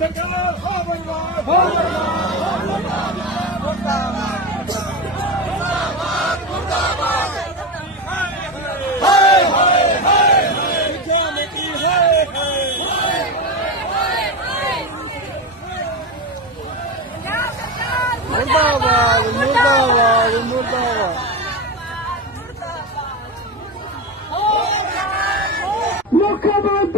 ذکر خدا مرदाबाद